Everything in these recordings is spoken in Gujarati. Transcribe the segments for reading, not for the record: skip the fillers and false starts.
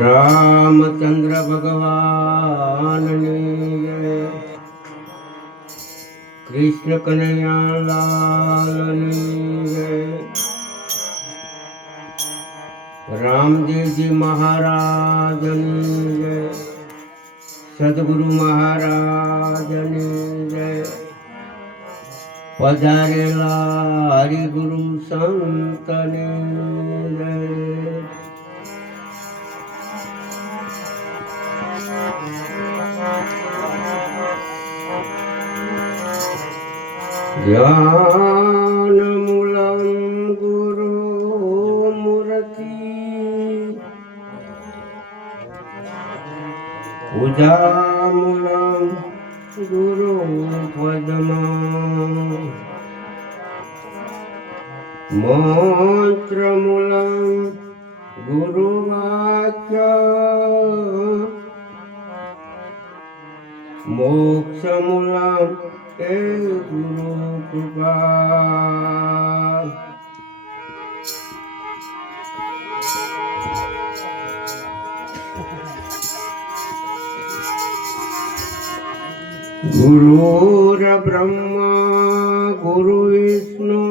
રામચંદ્ર ભગવાન કૃષ્ણ કનૈયા લાલની રામદેવજી મહારાજની જય, સદગુરુ મહારાજની જય, પધારેલા હરિગુરુ સંતની જય. ધ્યાન મૂલમ ગુરુ મૂર્તિ પૂજા મૂલમ ગુરુ પદ્મા મંત્ર મૂલમ ગુરુ વાક્ય મોક્ષ મૂલમ એ ગુરુ કૃપા. ગુરુર બ્રહ્મા ગુરુ વિષ્ણુ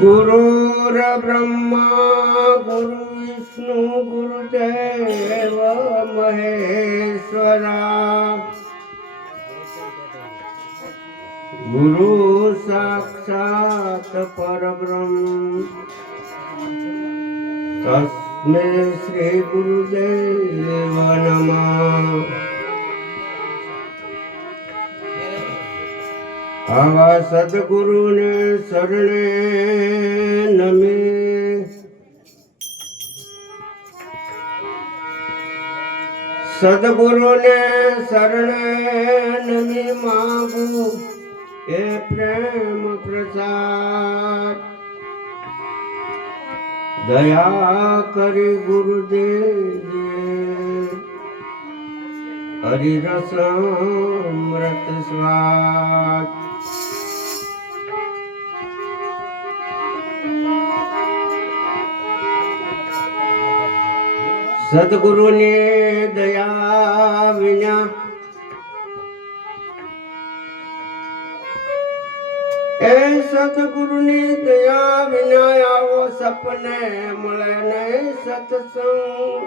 ગુરુર બ્રહ્મા ગુરુ વિષ્ણુ ગુરુદેવ મહેશ્વરા ગુરુ સાક્ષાત પરબ્રહ્મ તસ્મૈ શ્રી ગુરુદેવ નમઃ. આવા સદગુરુને શરણે નમી સદગુરુને શરણે નમી માગું એ પ્રેમ પ્રસાદ. દયા કરી ગુરુદેવ હરિરસ અમૃત સ્વાદ. સદગુરુની દયા વિના એ સદગુરુની દયા વિના આવો સપને મળે નહીં સત્સંગ.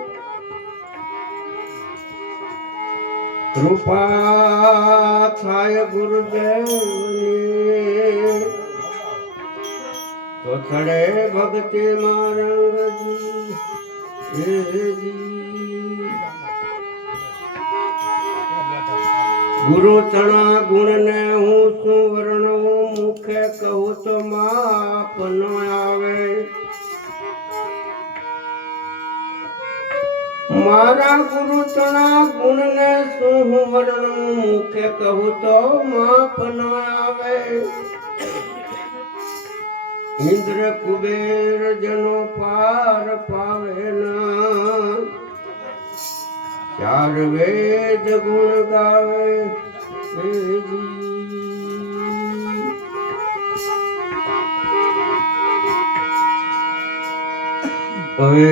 કૃપા થાય ગુરુદેવની તો થડે ભક્તિ મારંગજી. ગુરુ તણા ગુણ ને હું શું વર્ણવું, મુખે કહું તો માપ ન આવે. મારા ગુરુ તણા ગુણ ને શું વર્ણવું, મુખે કહું તો માપ ન આવે. ઇન્દ્ર કુબેર જનો પાર પાવે ના, ચાર વેદ ગુણ ગાવે. હવે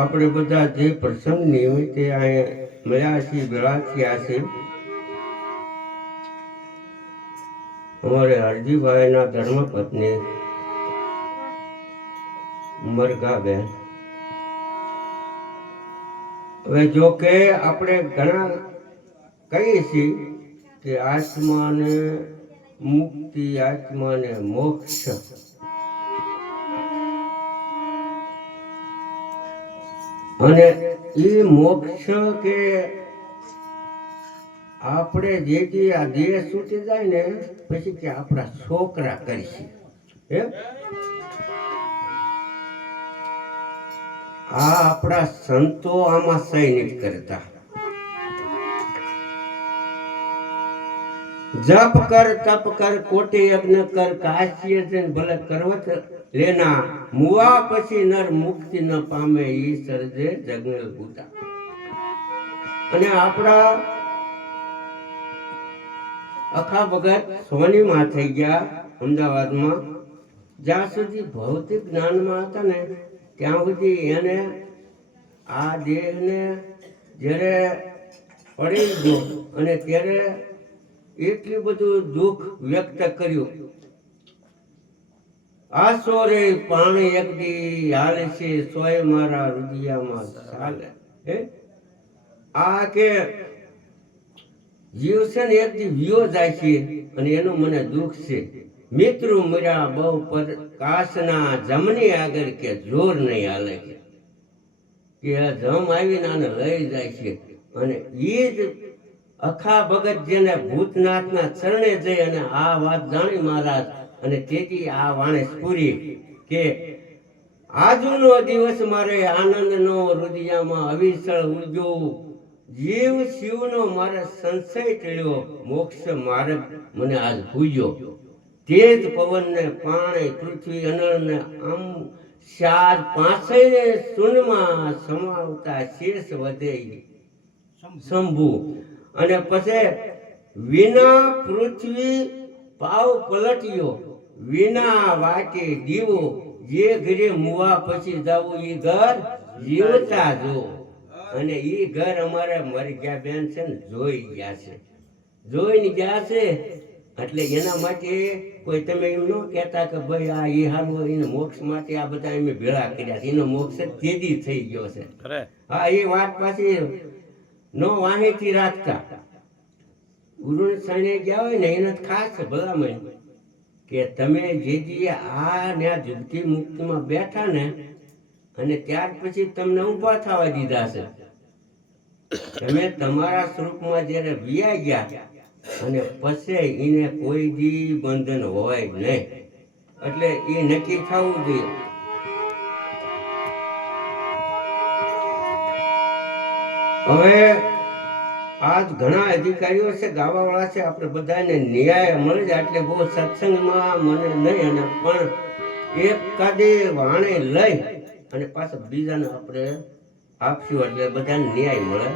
આપણે બધા જે પ્રસંગ નિમિત્તે અહીંયા મળ્યા છીએ, ભેળા થયા છે, અમારે હરજીભાઈના ધર્મપત્ની મરઘાબેન. હવે જો કે આપણે ઘણા કહીએ છીએ કે આત્માને મુક્તિ, આત્માને મોક્ષ, અને એ મોક્ષ કે આપણે જે આ દેહ છૂટી જાય ને પછી કે આપણા છોકરા કરીશું એમ. આ આપણા સંતો આમાં સહી નથી કરતા. જપ કર તપ કર કોટી યજ્ઞ કર કાશ્ય જન ભલે કરવત લેના મુવા પછી નર મુક્તિ ન પામે ઈ સર્જે જગમેલ ભૂતા. અને આપણા અખા ભગત સોનીમાં થઈ ગયા અમદાવાદમાં. જ્યાં સુધી ભૌતિક જ્ઞાનમાં હતા ને ત્યાં સુધી એને આ દેહને જ્યારે પડી ગયો અને ત્યારે એટલું બધું દુઃખ વ્યક્ત કર્યું. આસો રે પાણી એકદી હાલે છે સોય મારા રુદિયામાં ચાલે. આ કે જીવ છે ને એક દી વિયો જાય છે અને એનું મને દુઃખ છે. મિત્રો મર્યા બહુ પર કાશના જમની આગળ કે જોર નહીં હાલે કે જમ આવીને આને લઈ જાય છે. અને એ જ અખા ભગત જેને ભૂતનાથના ચરણે જઈ અને આ વાત જાણી મહારાજ અને તેથી આ વાણે સ્ફુરી કે આજનો દિવસ મારે આનંદનો હૃદયમાં અવિચળ ઉર્જો. જીવ શિવનો મારે સંશય ટળ્યો મોક્ષ માર્ગ મને આજ ભૂજ્યો. તેજ પવનને પાણી પૃથ્વી અનળને આમ શાર પાંચે શૂન્યમાં સમાવતા શેષ વધે શંભુ. અને પછી વિના પૃથ્વી પાવ પલટ્યો વિના વાટે દીવો. જે ઘરે મુવા પછી જવું એ ઘર જીવતા જો. અને એ ઘર અમારે મરી ગયા બેન છે ને જોઈ ગયા છે. જોઈને ગયા છે એટલે એના માટે કોઈ તમે એમ ન કહેતા કે ભાઈ આ એ હારું એને મોક્ષ માટે આ બધા એમ ભેળા કર્યા છે. એનો મોક્ષ તેજી થઈ ગયો છે. હા એ વાત પાછી નો વાહેથી રાખતા. ગુરુ શરણે ગયા હોય ને એને ખાસ ભલામણ કે તમે જેથી આ ન્યા જુગતી મુક્તિમાં બેઠા ને અને ત્યાર પછી તમને ઊભા થવા દીધા છે. તમે તમારા સ્વરૂપમાં જ્યારે વિયા ગયા અને પછી એને કોઈ દી બંધન હોય નહીં. એટલે એ નક્કી થવું જોઈએ. હવે આજ ઘણા અધિકારીઓ છે ગાવાવાળા છે આપણે બધાને ન્યાય મળે છે. એટલે બહુ સત્સંગમાં મને નહીં અને પણ એકાદી વાણે લઈ અને પાછા બીજાને આપણે આપશું એટલે બધાને ન્યાય મળે.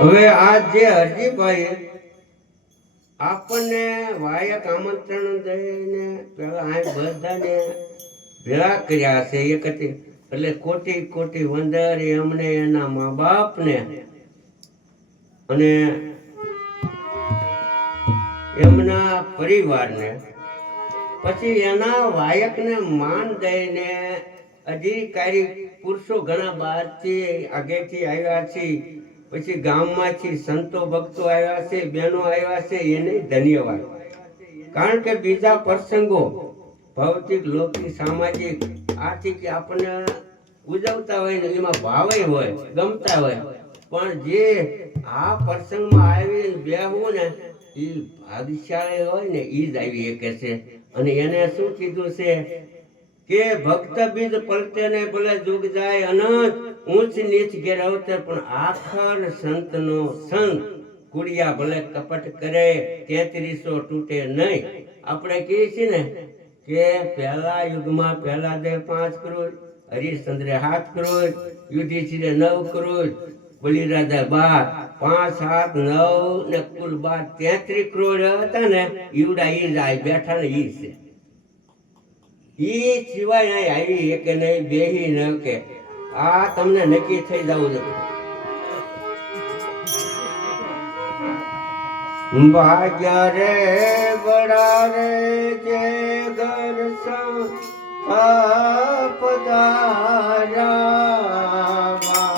હવે આ જે હરજીભાઈ આપણને વાયક આમંત્રણ દઈને પેલા આ બધાને ભેળા કર્યા છે એકત્રિત. એટલે કોટી કોટી વંદર એમને એના મા બાપને અને એમના પરિવારને પછી એના વાયકને માન દઈને અધિકારી પુરુષો ઘણા બહારથી આગેથી આવ્યા છે. પછી ગામમાંથી સંતો ભક્તો આવ્યા છે, બહેનો આવ્યા છે. એને ધન્યવાદ. કારણ કે બીજા પ્રસંગો ભૌતિક લૌકિક સામાજિક આર્થિક આપણને ઉજવતા હોય ને એમાં ભાવે હોય ગમતા હોય પણ જે આ પ્રસંગમાં આવીને બેહવું ને એ ભાગ્યશાળી હોય ને એ જ આવી શકે છે. અને એને શું કીધું છે કે ભક્ત બીજ પલટે ને ભલે જુગ જાય અનંત ઊંચ નીચ ઘેર અવતર પણ આખર સંતનો સંત કુડિયા ભલે કપટ કરે 3300 તૂટે નહીં. આપણે કહીએ છીએ ને કે પહેલા યુગમાં પહેલા દે 5 કરોડ, હરિશ્ચંદ્રે 7 કરોડ, યુધિષ્ઠિરે 9 કરોડ, બલિરાજા 12, 5, 7, 9 ને કુલ 33 કરોડ હતા ને ઈવડા ઈ જાય બેઠા ને ઈ છે. ઈ સિવાય અહીં આવી કે નહીં બેહી ન કે આ તમને નક્કી થઈ જવું છે. ભાગ્યા રે બડા રે જે ઘર પધાર્યા આવતા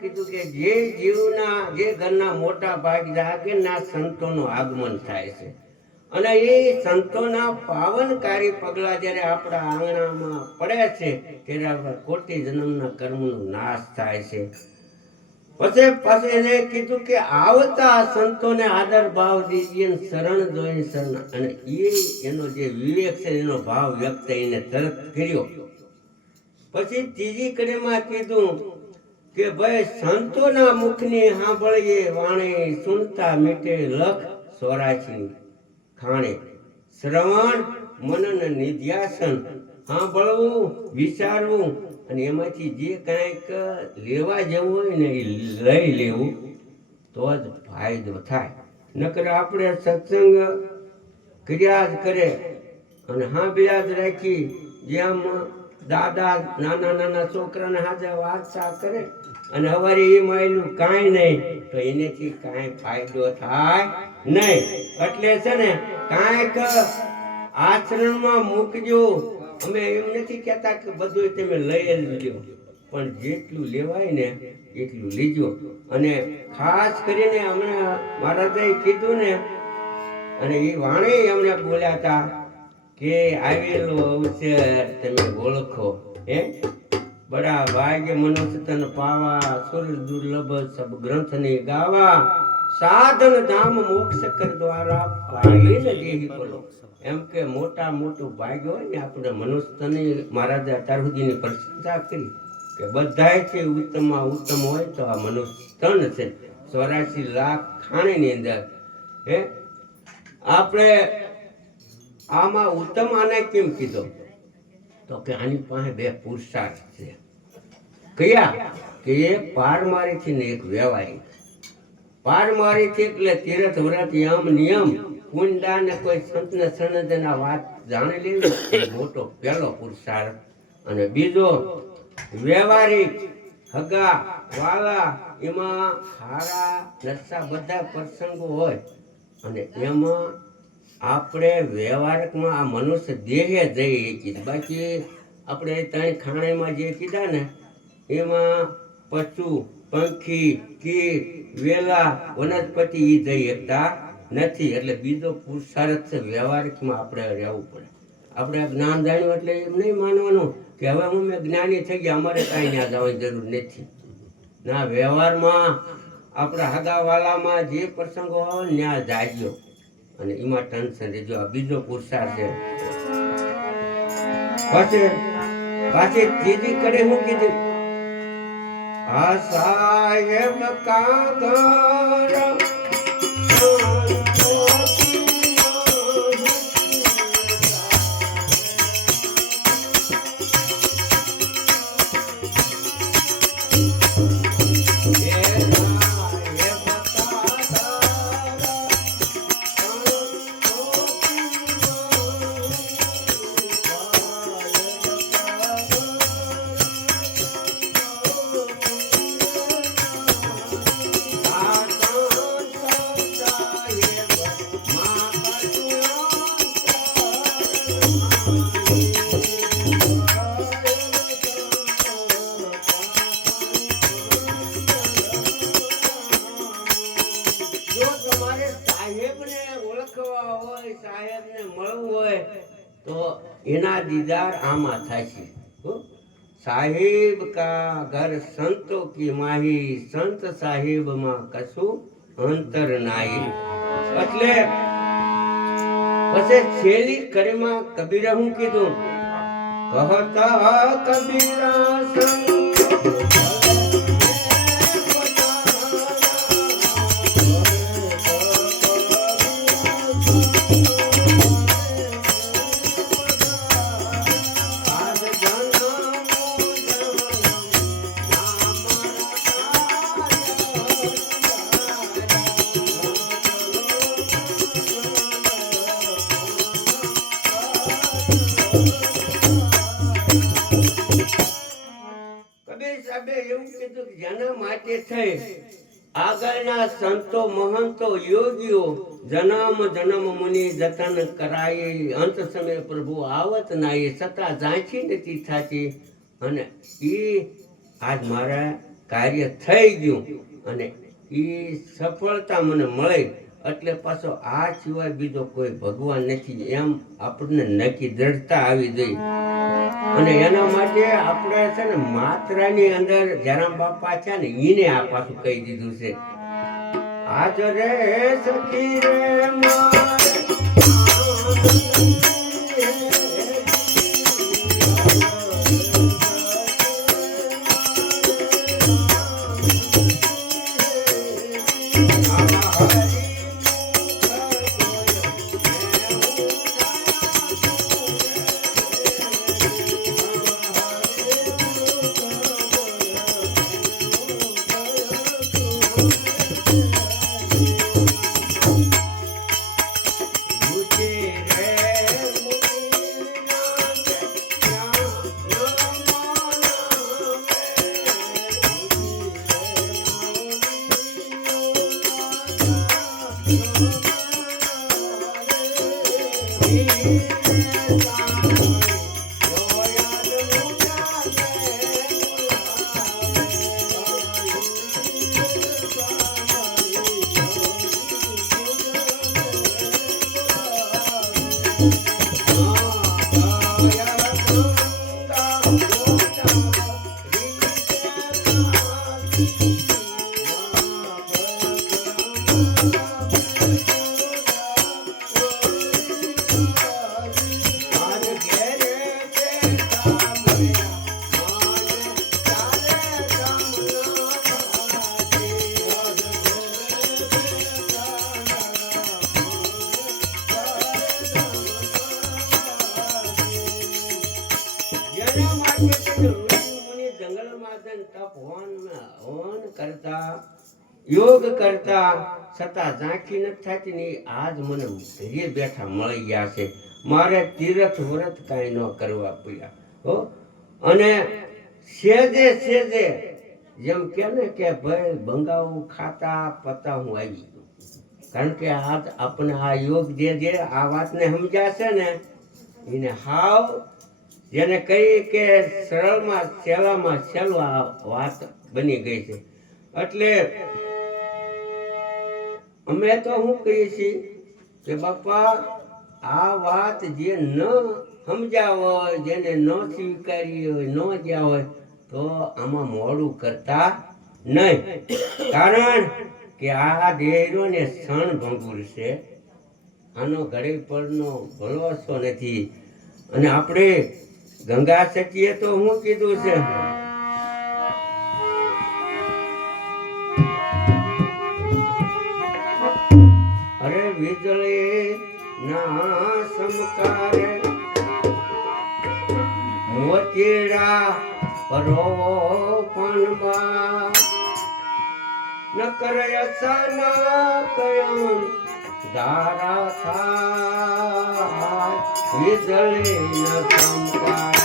કીધું કે જે જીવના જે ઘરના મોટા ભાગ જાગીરના સંતોનું આગમન થાય છે અને એ સંતોના પાવનકારી પગલા જ્યારે આપણા આંગણામાં પડે છે ત્યારે કોટી જન્મના કર્મનો નાશ થાય છે. પછી એને કીધું કે આવતા સંતોને આદર ભાવ દીજીએ શરણ જોઈ શરણ, અને એનો જે વિવેક છે એનો ભાવ વ્યક્ત એને તરત કર્યો. પછી ત્રીજી કડીમાં કીધું કે ભાઈ સંતોના મુખની સાંભળીએ વાણી સુનતા મીટે લખ 84 ખાણે. શ્રવણ મનન નિધ્યાસન, સાંભળવું વિચારવું અને એમાંથી જે કાંઈક લેવા જેવું હોય ને એ લઈ લેવું તો જ ફાયદો થાય. નકર આપણે સત્સંગ કર્યા જ કરે અને સાંભળ્યા જ રાખી, જેમ દાદા નાના નાના છોકરાને હાજર વાર્તા કરે અને હવારે એ માયલું કાંઈ નહીં તો એનેથી કાંઈ ફાયદો થાય નહીં. એટલે છે ને કાંઈક આચરણમાં મૂકજો. અમે એમ નથી કહેતા કે બધું તમે લઈ જ લ્યો, પણ જેટલું લેવાય ને એટલું લીજો. અને ખાસ કરીને હમણાં મહારાજે કીધું ને, અને એ વાણી અમને બોલ્યા હતા કે આવેલો અવસર તમે ઓળખો. બડા ભાગ્ય મનુષ્ય તન પાવા, સુર દુર્લભ સબ ગ્રંથ ને ગાવા, સાધન ધામ મોક્ષ કર દ્વારા પાળી ન દેહી બોલો. એમ કે મોટા મોટું ભાગ્ય હોય ને આપણે મનુષ્યની મહારાજે અત્યાર સુધીની પ્રશંસા કરી કે બધાયથી ઉત્તમમાં ઉત્તમ હોય તો આ મનુષ્ય તન છે. 84 લાખ ખાણીની અંદર આપણે આમાં ઉત્તમ આને કેમ કીધો તો કે આની પાસે બે પુરુષાર્થ છે. કયા? કે એક પારમારીથી ને એક વ્યવહારિક. પારમારીથી એટલે તીર્થ વ્રત યમ નિયમ કુંડા ને કોઈ સંતને સનદના વાત જાણી લેવી, મોટો પહેલો પુરુષાર્થ. અને બીજો વ્યવહારિક, હગા વાલા, એમાં હારા નશા બધા પ્રસંગો હોય અને એમાં આપણે વ્યવહારિકમાં આ મનુષ્ય દેહે જઈ શકીએ. બાકી આપણે ત્રણ ખાણીમાં જે કીધા ને એમાં પશુ પંખી કીટ વેલા વનસ્પતિ એ જઈ શકતા નથી. એટલે બીજો પુરુષાર્થ છે વ્યવહારિકમાં આપણે રહેવું પડે. આપણે જ્ઞાન જાણ્યું એટલે એમ નહીં માનવાનું કે હવે હું મેં જ્ઞાની થઈ ગયા અમારે કાંઈ ત્યાં જવાની જરૂર નથી. ના, વ્યવહારમાં આપણા હગાવાલામાં જે પ્રસંગો હોય ત્યાં જાગ્યો અને એમાં ટેન્શન રહેજો. આ બીજો પુરુષાર્થ છે. પાછી ત્રીજી કડે હું કીધું, આ સાહેબ કાગર દીદાર આમાં થાય છે સાહેબ કા ઘર સંતો કી માહી સંત સાહેબ માં કશું અંતર નાહી એટલે પછી છેલ્લી કડીમાં કબીરે હું કીધું કહતા કબીરા સંત જેના માટે થઈ આગળના સંતો મહંતો યોગીઓ જન્મ જન્મ મુનિ જતન કરાય અંત સમય પ્રભુ આવત નાય છતાં ઝાંખી નથી થતી અને એ આજ મારા કાર્ય થઈ ગયું અને એ સફળતા મને મળી એટલે પાછો આ સિવાય બીજો કોઈ ભગવાન નથી એમ આપણને નક્કી દ્રઢતા આવી ગઈ અને એના માટે આપણે છે ને માત્રાની અંદર જયરામ બાપા છે ને એને આ પાછું કહી દીધું છે આજ રે સખી રે યોગ કરતા છતાં ઝાંખી નથી થતી ને આજ મને ઘરે બેઠા મળી ગયા છે મારે તીરથ વ્રત કાંઈ ન કરવા પડ્યા હો અને સેજે સેજે જેમ કે ને કે ભાઈ બંગાવું ખાતા પતા હું આવી ગયું કારણ કે આજ આપણે આ યોગ જે આ વાતને સમજાશે ને એને હાવ જેને કહી કે સરળમાં સહેલું આ વાત બની ગઈ છે એટલે અમે તો શું કહીએ છીએ કે બાપા આ વાત જે ન સમજ્યા હોય જેને ન સ્વીકારી હોય ન જ્યાં હોય તો આમાં મોડું કરતા નહીં કારણ કે આ દેહરો ને ક્ષણ ભંગુર છે આનો ઘડે પરનો ભરોસો નથી અને આપણે ગંગા સચીએ તો શું કીધું છે અરે વીજળી ના સમકારે મોતીડા પરોવો પણમાં નકર અચાના કયન ધારા થાય વીજળી ન સમકારે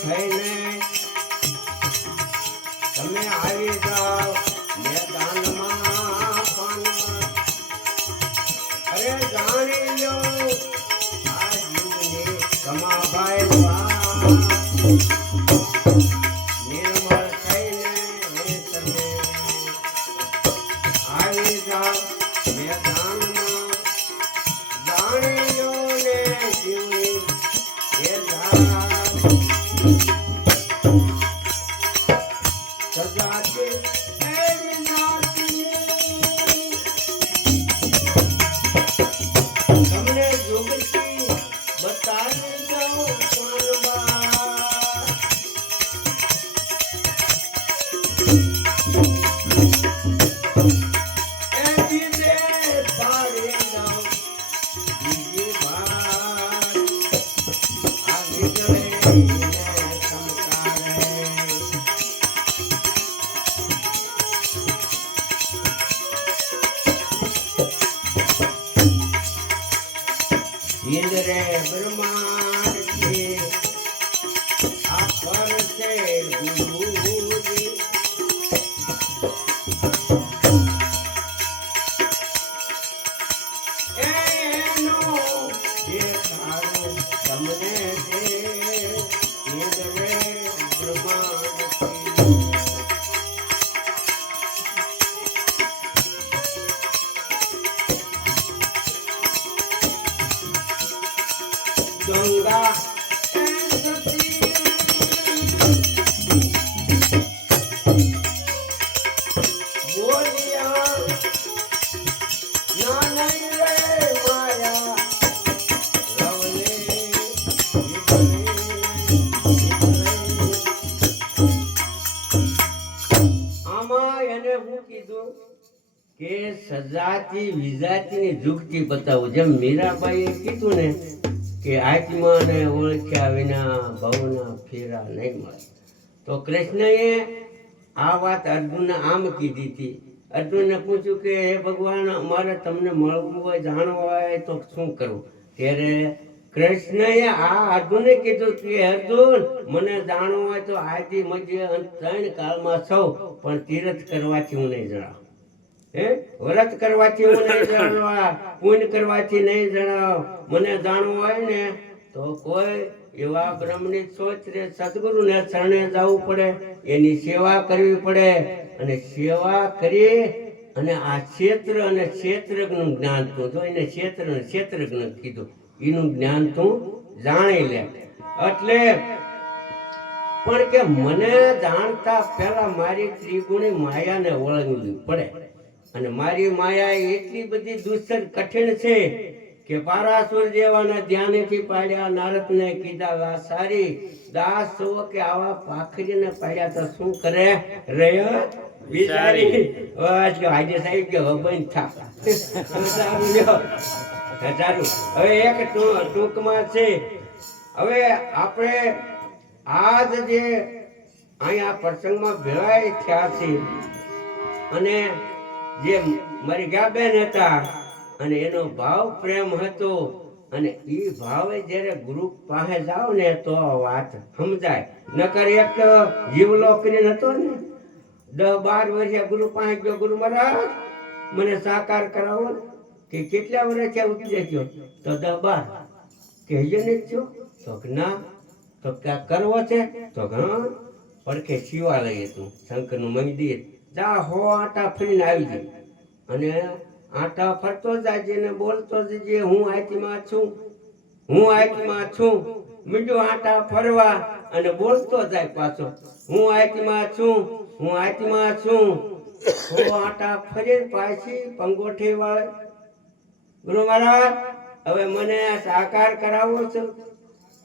થઈને તમે આવી જાઓ મેદાનમાં પાનમાં. અરે જાણી લો આ જીવની કમાભાઈ નિર્મળ થઈને તમે આવી જાઓ મેદાનમાં. જાણી લો ને જીવની એ સજાતી એવી નાતી તમને જોગતી બતાવી દઉં પાનબા. એ બીજે પાડી દઉં બીજી વાત આ વીજળીને ચમકારે. ઇન્દ્રે બ્રહ્માંડ છે આ પરસે ગુરુજી. એનો દેખાડો તમને છે ઇન્દ્રે બ્રહ્માંડ ગંગા બોલિયા ના નહીં રે માયા લવલે આમાં એને હું કીધું કે સજાતી વિજાતીની જુગતી બતાવું. જેમ મીરાબાઈએ કીધું ને કે આત્માને ઓળખ્યા વિના ભવના ફેરા નહીં મળે. તો કૃષ્ણએ આ વાત અર્જુનને આમ કીધી હતી. અર્જુનને પૂછ્યું કે હે ભગવાન અમારે તમને મળવું હોય જાણવું હોય તો શું કરવું? ત્યારે કૃષ્ણએ આ અર્જુને કીધું કે અર્જુન મને જાણવું હોય તો આદિ મધ્ય અંત ત્રણ કાળમાં સૌ પણ તીર્થ કરવાથી હું નહીં જણાવ. વ્રત કરવાથી હું નહીં જણાવવા, પુણ્ય કરવાથી નહીં જણાવ. મને જાણવું હોય ને તો કોઈ એવા બ્રહ્મની સોચ રે સદગુરુને શરણે જવું પડે, એની સેવા કરવી પડે અને સેવા કરી અને આ ક્ષેત્ર અને ક્ષેત્રજ્ઞનું જ્ઞાન તું જો એને ક્ષેત્ર અને ક્ષેત્રજ્ઞ કીધું એનું જ્ઞાન તું જાણી લે. એટલે પણ કે મને જાણતા પહેલા મારી ત્રિગુણી માયાને ઓળંગવી પડે. અને મારી માયા એટલી બધી દુસ્સર કઠિન છે કે પારાસુર જેવાના ધ્યાનેથી પાડ્યા. નારદને કીધા લા સારી દાસ છો કે આવા પાખરીને પાડ્યા તો શું કરે રહ્યા બિચારી. આજે સાહેબ કે હબન થા સારું. હવે એક ટૂંકમાં છે. હવે આપણે આજ જે અહીંયા પ્રસંગમાં ભેળાઈ થયા છે અને જે મારી ગાબેન હતા અને એનો ભાવ પ્રેમ હતો અને એ ભાવે જ્યારે ગુરુ પાસે જાવ ને તો વાત સમજાય. નકર એક જીવલો કરીને હતો ને 10-12 વર્ષે ગુરુ પાસે ગયો. ગુરુ મહારાજ મને સાકાર કરાવો કે કેટલા વર્ષ ઉઠી જજો તો 10-12 કહેજો ને થયો તો ના તો ક્યાં કરવો છે તો હા પડખે શિવાલય હતું શંકરનું મંદિર. જા 100 આટા ફરીને આવી જાય અને આટા ફરતો જાય ને બોલતો જજે હું આત્મા છું, હું આત્મા છું. બીજો આટા ફરવા અને બોલતો જાય પાછો હું આત્મા છું, હું આત્મા છું. 100 આટા ફરીને પાછી પંગોઠી વાળે. ગુરુ મહારાજ હવે મને સાકાર કરાવો છો.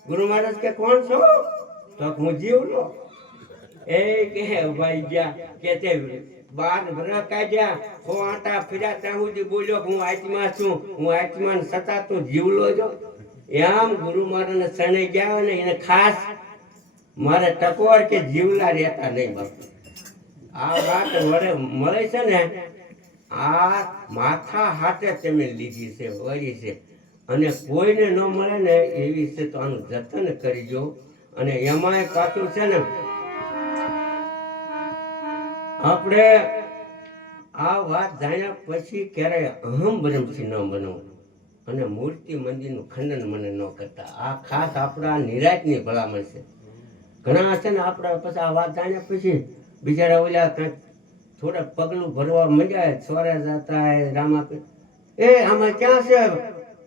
ગુરુ મહારાજ કે કોણ છો? તો હું જીવલો. એ કે ભાઈ ગયા કે તે 12 વર્ષ કાઢ્યા 100 આટા ફર્યા ત્યાં સુધી બોલ્યો હું આત્મા છું, હું આત્મા છતાં તું જીવલો છો. એમ ગુરુ મહારાજને શરણે ગયા ને એને ખાસ મારે ટકોર કે જીવલા રહેતા નહીં બાપુ. આ વાત મળે છે ને આ માથા હાથે તમે લીધી છે વળી છે અને કોઈને ન મળે ને એવી છે તો આનું જતન કરજો અને એમાંય પાછું છે ને આપણે આ વાત જાણ્યા પછી ક્યારેય અહમ બ્રહ્મથી ન બનવું અને મૂર્તિ મંદિરનું ખંડન મને ન કરતા. આ ખાસ આપણા નિરાજની ભલામણ છે. ઘણા છે ને આપણા પછી આ વાત જાણ્યા પછી બિચારા ઓલા કાંઈક થોડા પગલું ભરવા માંડ્યા, સ્વરા જતા રામા એ આમાં ક્યાં છે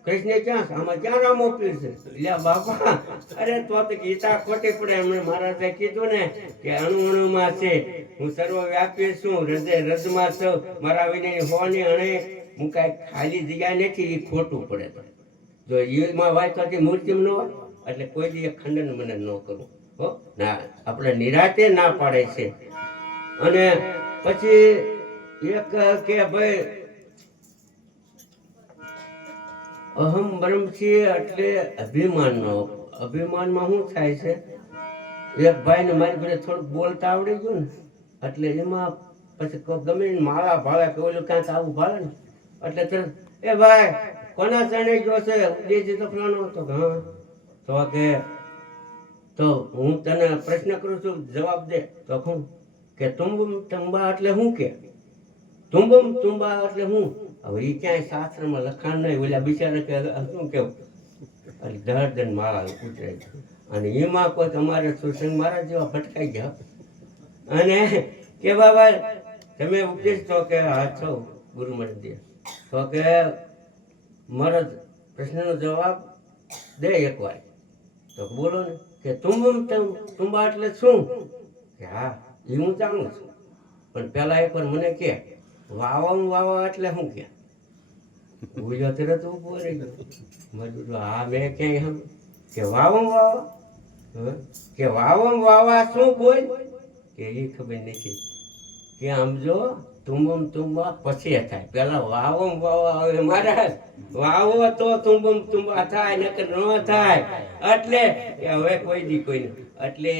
કૃષ્ણ, ક્યાં છે આમાં, ક્યાં રામો પીર છે? લ્યા બાપા, અરે તો ગીતા ખોટી પડે. એમણે મહારાજે કીધું ને કે અણુ અણુમાં છે, હું સર્વવ્યાપી છું, હૃદય રજમાં છું, મારા વિનય હોવાની અણે હું કાંઈ ખાલી જગ્યા નથી. એ ખોટું પડે. જો એમાં વાંચવાથી મૂર્તિ ન હોય એટલે કોઈ દી ખંડન મને ન કરું હો. ના, આપણે નિરાતે ના પાડે છે. અને પછી એક કે ભાઈ અહમ બ્રહ્મ છે એટલે અભિમાન નો. અભિમાનમાં શું થાય છે, એક ભાઈ ને મારી ઘરે થોડુંક બોલતા આવડી ગયું ને એટલે એમાં પછી ગમે માળા ભાળે કે ઓલું ક્યાંક આવું ભાળે ને એટલે તરત એ ભાઈ કોના ચણે ગયો છે ઉદેજી તો ફલાણો હતો. હા તો કે તો હું તને પ્રશ્ન કરું છું, જવાબ દે. તો હું કે તુંબમ તુંબા એટલે હું કે તુંબમ તુંબા એટલે હું? હવે એ ક્યાંય શાસ્ત્રમાં લખાણ નહીં. ઓલા બિચારા કે શું કેવું એટલે દર્દન માળા ઉતરે છે. અને એમાં કોઈ અમારે સુસંગ મારા જેવા ભટકાઈ ગયા અને કે બાબા તમે ઉપદેશ તો કે હા છો ગુરુ મંદિર તો કે મારા પ્રશ્નનો જવાબ દે એકવાર. તો બોલો ને કે તુંબમ તુંબા એટલે શું? કે હા એ હું જાણું છું, પણ પેલા એકવાર મને કે વાવમ વાવા એટલે શું કે? ભૂલ્યો તરત ઉભો રહી ગયો. હા મેં ક્યાંય હમ કે વાવમ વાવા કે વાવમ વાવા શું બોલ કે એ ખબર નથી. કે આમ જો તુંબમ તુંબા પછી થાય, પેલા વાવમ વાવા આવે. મહારાજ વાવો તો તુંબમ તુંબા થાય, નકર ન થાય. એટલે હવે કોઈ દી કોઈ નહીં. એટલે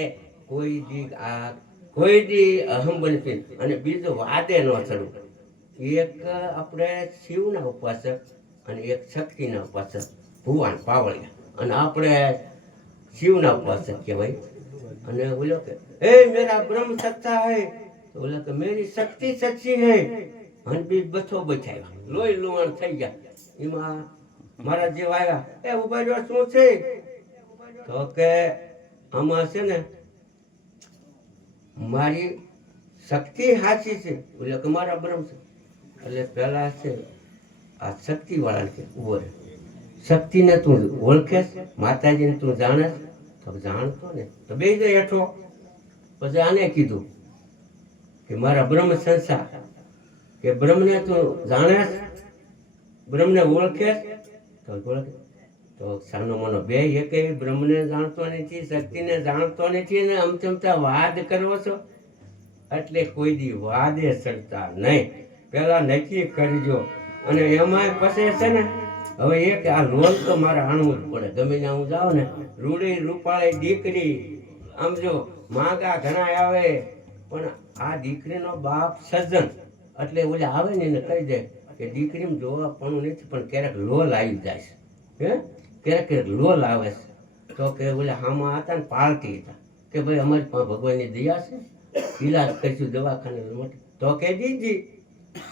કોઈ દી આ કોઈ દી અહમ બનશે. અને બીજું વાદે ન ચડવું. એક આપણે શિવના ઉપાસક અને એક શક્તિના ઉપાસક ભુવાન પાવળિયા. અને આપણે શિવના ઉપાસક કહેવાય. અને બોલો કે એ મેરા બ્રહ્મ સત્તા હૈ, તો બોલો કે મેરી શક્તિ સચ્ચી હૈ. અને બી બથો બચાવ્યા, લોહી લુહાણ થઈ ગયા. એમાં મારા જેવા આવ્યા, એ ઉભા રહ્યો શું છે? તો કે આમાં છે ને મારી શક્તિ હાચી છે. બોલે કે મારા બ્રહ્મ છે. એટલે પેલા છે આ શક્તિ વાળા કે ઉભો રહે, શક્તિને તું ઓળખે, માતાજીને તું જાણે? તો જાણતો ને તો બે જાય હેઠો. પછી આને કીધું કે મારા બ્રહ્મ સંસાર કે બ્રહ્મને તું જાણે, બ્રહ્મને ઓળખે? તો ઓળખે. તો સાનો મનો બે એકે બ્રહ્મને જાણતો નથી, શક્તિને જાણતો નથી ને આમ ચમતા વાદ કરવો છો. એટલે કોઈ દી વાદે ચડતા નહીં. પેલા નક્કી કરજો. અને એમાંય પછી છે ને હવે એક આ લોન તો મારે આણવું જ પડે. ગમે ત્યાં હું જાઉં ને રૂડી રૂપાળી દીકરી, આમ જો માંગા ઘણા આવે પણ આ દીકરીનો બાપ સજ્જન. એટલે ઓલે આવે ને એને કહી દે કે દીકરીમાં જોવા પણ નથી, પણ ક્યારેક લોલ આવી જાય છે. હે ક્યારેક ક્યારેક લોલ આવે છે. તો કે ઓલે હામાં હતા ને પાળતી હતા કે ભાઈ અમારી પાસે ભગવાનની દયા છે, ઈલાજ કરીશું દવાખાને મોટી. તો કે દીદી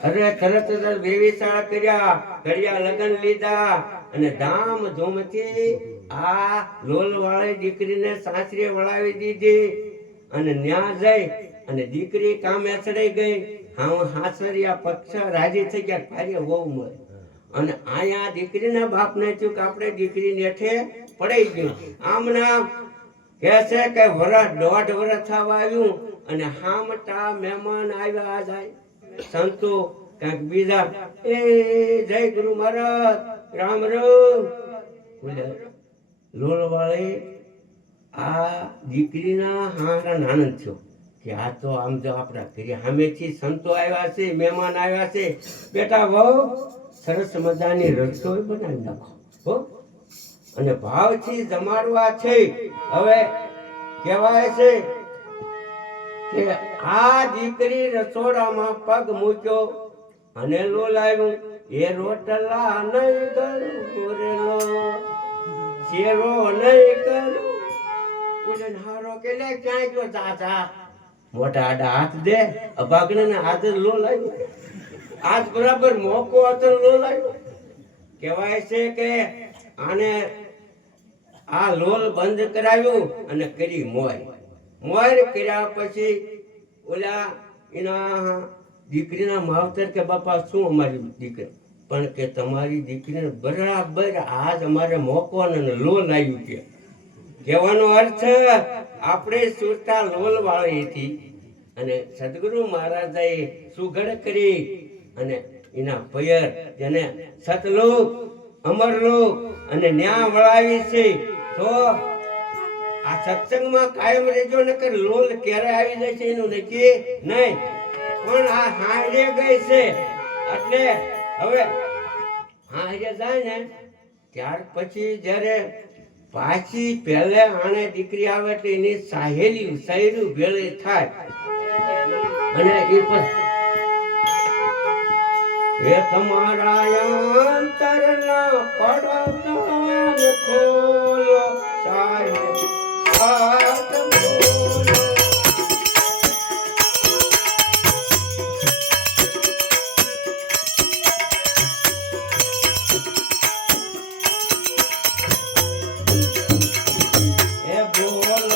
અરે તરત જ વેવિશાળા કર્યા, કર્યા લગ્ન લીધા અને ધામ ધૂમથી આ લોલ વાળી દીકરીને સાસરીએ વળાવી દીધી. અને ન્યા જઈ અને દીકરી કામે ચડાઈ ગઈ. હા હાસરિયા પક્ષ રાજી થઈ ગયા, કાર્ય બહુ મળે. અને આયા દીકરીના બાપને થયું કે આપણે દીકરી નેઠે પડાઈ ગયું. આમ નામ કે છે કે વરસ દોઢ વરસ થવા આવ્યું અને હામટા મહેમાન આવ્યા જાય સંતો કાંઈક બીજા, એ જય ગુરુ મહારાજ, રામ રામ. લોલવાળી આ દીકરીના હારા આનંદ થયો કે આ તો આમ જો આપણા ઘરે સામેથી સંતો આવ્યા છે, મહેમાન આવ્યા છે. બેટા બહુ સરસ મજાની રસોઈ બનાવી નાખો હો, અને ભાવથી જમાડવા છે. હવે કહેવાય છે કે આ દીકરી રસોડામાં પગ મૂક્યો અને લોલાયું. એ રોટલા નહીં કરું શેરો નહીં કરું, ઓલે હારો કે લે ક્યાં ગયો જા મોટા આડા હાથ દે અભાગને હાથ જ લો લાગ્યો આજ બરાબર મોકો હતો લો લાગ્યો કહેવાય છે કે આને આ લોલ બંધ કરાવ્યું અને કરી મોર કર્યા પછી ઓલા એના દીકરીના માવતર કે બાપા શું અમારી દીકરી પણ કે તમારી દીકરીને બરાબર આજ અમારે મોકો અને લોલ આવ્યું કે કહેવાનો અર્થ આપણે સુરતા લોલ વાળી હતી અને સદગુરુ મહારાજે સુઘડ કરી અને એના પયર જેને સતલોક અમરલોક અને ન્યા વળાવી છે તો આ સત્સંગમાં કાયમ રહેજો નકર લોલ ક્યારે આવી જાય છે એનું નક્કી નહીં પણ આ હારે ગઈ છે એટલે હવે હારે જાય ને ત્યાર પછી જ્યારે પાછી પહેલે આને દીકરી આવે એટલે એની સહેલું ભેળી થાય અને એ એ તમારા અંતરના પડદાન ખોલો સાહેબ સાત બોલો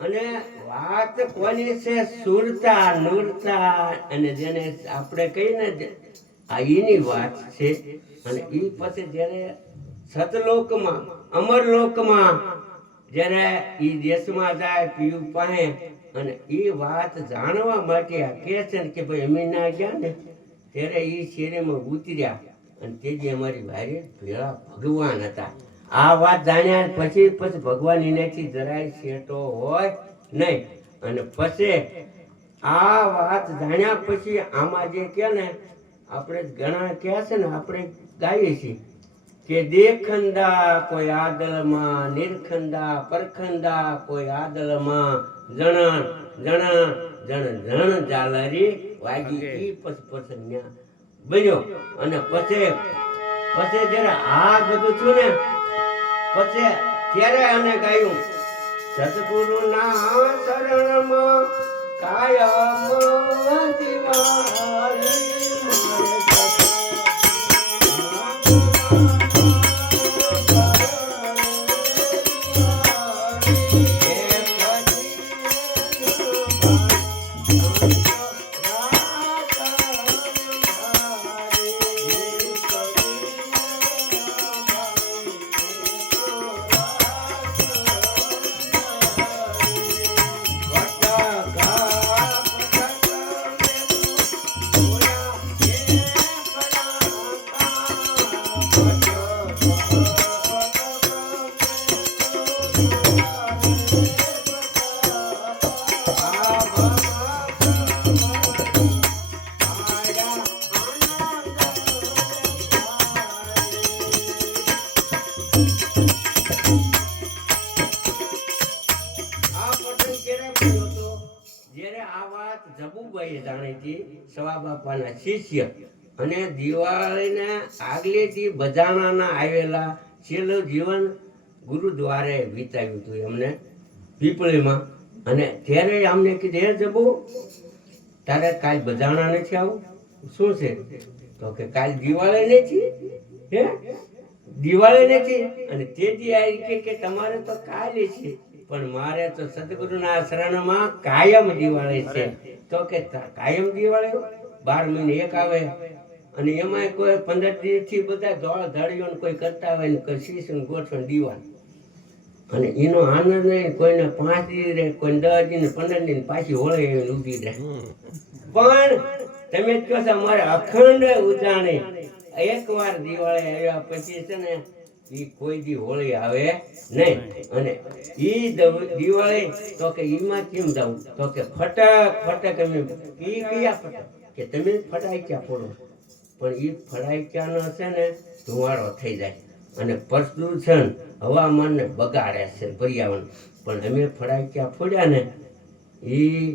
અને વાત કોની છે સુરતા નુરતા અને જેને આપણે કહીને આ એની વાત છે અને એ પછી જ્યારે સતલોકમાં અમરલોકમાં જ્યારે એ દેશમાં જાય પીયું પાસે અને એ વાત જાણવા માટે આ કહે છે ને કે ભાઈ અમે ના ગયા ને ત્યારે એ શેરીમાં ઉતર્યા અને તેથી અમારી ભારે ભેળા ભગવાન હતા આ વાત જાણ્યા પછી ભગવાન એનાથી જરાય શેટો હોય નહીં અને પછી આ વાત જાણ્યા પછી આમાં જે કે ને આપણે ઘણા કહે છે ને આપણે ગાઈએ છીએ કે દેખંદા કોઈ આદલમાં નિરખંદા પરખંદા કોઈ આદલમાં જણ જણ જણ જણ જાલરી વાગી ઈ પછી ન્યા બન્યો અને પછી જયારે આ બધું થયું ને પછી ત્યારે આને ગાયું સદગુરુના શરણમાં કાયમ દિવાળી જબુભાઈ જાણીતી સવા બાપાના શિષ્ય અને દિવાળીના આગલેથી બજાણાના આવેલા છેલ્લું જીવન ગુરુદ્વારે વિતાવ્યું હતું એમને પીપળીમાં. અને ત્યારે અમને કીધું હે જબુ તારે કાલ બજાણા નથી આવું? શું છે? તો કે કાલ દિવાળી નથી. હે દિવાળી નથી? અને તેથી આવી કે તમારે તો કાલે છે પણ મારે તો સદગુરુના શરણમાં કાયમ દિવાળી છે. તો કે કાયમ દિવાળી 12 મહિને એક આવે અને એમાં કોઈ 15 દિવસથી બધા દોડ ધડીઓ કોઈ કરતા હોય ને કોઈ શીશ ગોઠવણ દીવા અને એનો આનંદ નહીં. કોઈને 5 દી રહે, કોઈ 10 દી ને 15 દી પાછી હોળી આવીને ઊભી રહે. પણ તમે કહો છો અમારે અખંડ ઉજાણી એકવાર દિવાળી આવ્યા પછી છે ને ઈ કોઈ દી હોળી આવે નહીં. અને ઈ દિવાળી તો કે ઈમાં કેમ જાવું? તો કે ફટાક ફટાક અમે ઈ કયા ફટાક કે તમે ફટાક્યા ફોડો પણ ઈ ફટાક્યાનો છે ને ધુવાળો થઈ જાય અને પ્રદૂષણ હવામાનને બગાડે છે પર્યાવરણ. પણ અમે ફટાક્યા ફોડ્યા ને ઈ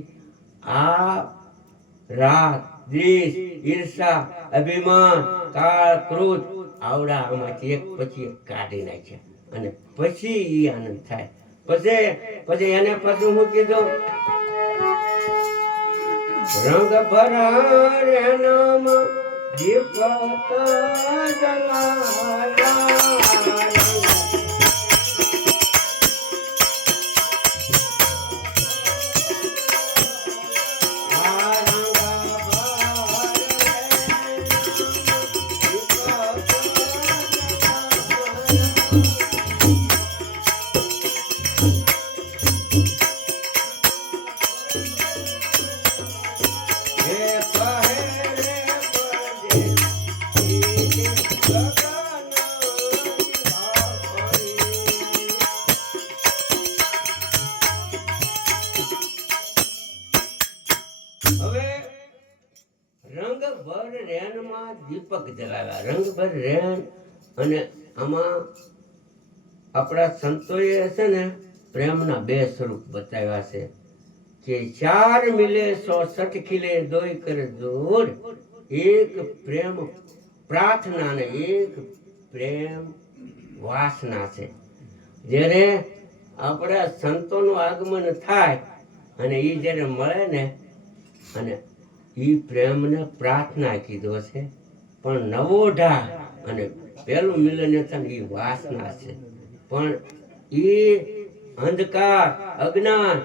આ રાગ દ્વેષ ઈર્ષા અભિમાન કાળ ક્રોધ આવડા આમાંથી એક પછી એક કાઢી નાખ્યા અને પછી ઈ આનંદ થાય. પછી એને પાછું હું કીધું રંગ ભરા રેનામાં દીપક જલાયા રંગભર રેનમાં દીપક જલાવ્યા. રંગભર રેન અને આમાં આપણા સંતોએ છે ને પ્રેમના 2 સ્વરૂપ બતાવ્યા છે કે 4 મિલે 160 ખીલે દોય કરે જોડ. એક પ્રેમ પ્રાર્થના ને એક પ્રેમ વાસના છે. જ્યારે આપણા સંતોનું આગમન થાય અને એ જ્યારે મળે ને અને ઈ પ્રેમને પ્રાર્થના કીધો છે પણ નવો ઢા અને પેલું મિલન છે ને એ વાસના છે. પણ એ અંધકાર અજ્ઞાન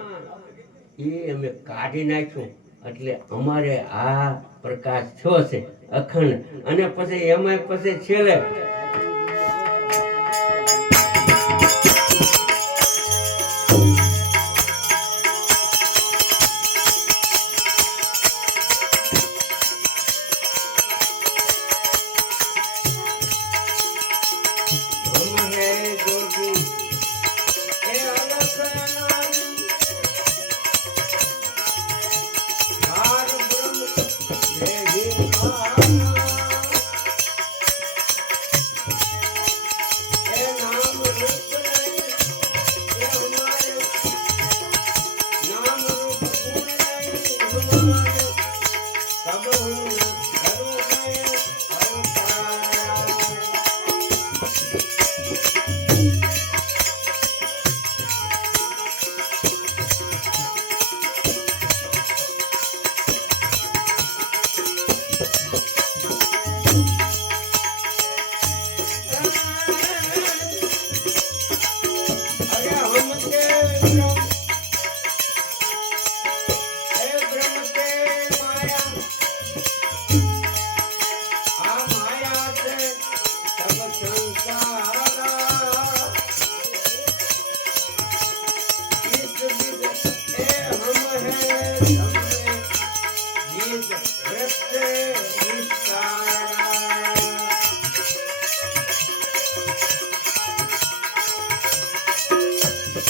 એ અમે કાઢી નાખ્યું એટલે અમારે આ પ્રકાશ થયો છે અખંડ. અને પછી એમાં પછી છેલ્લે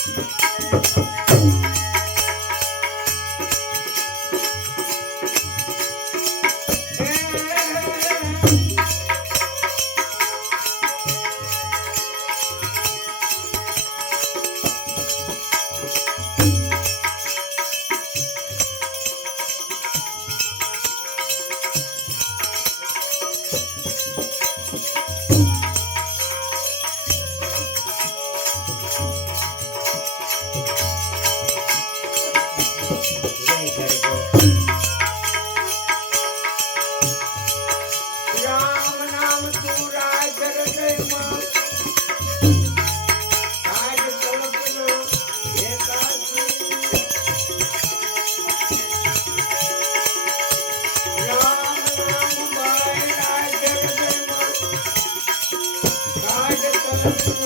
Thank you.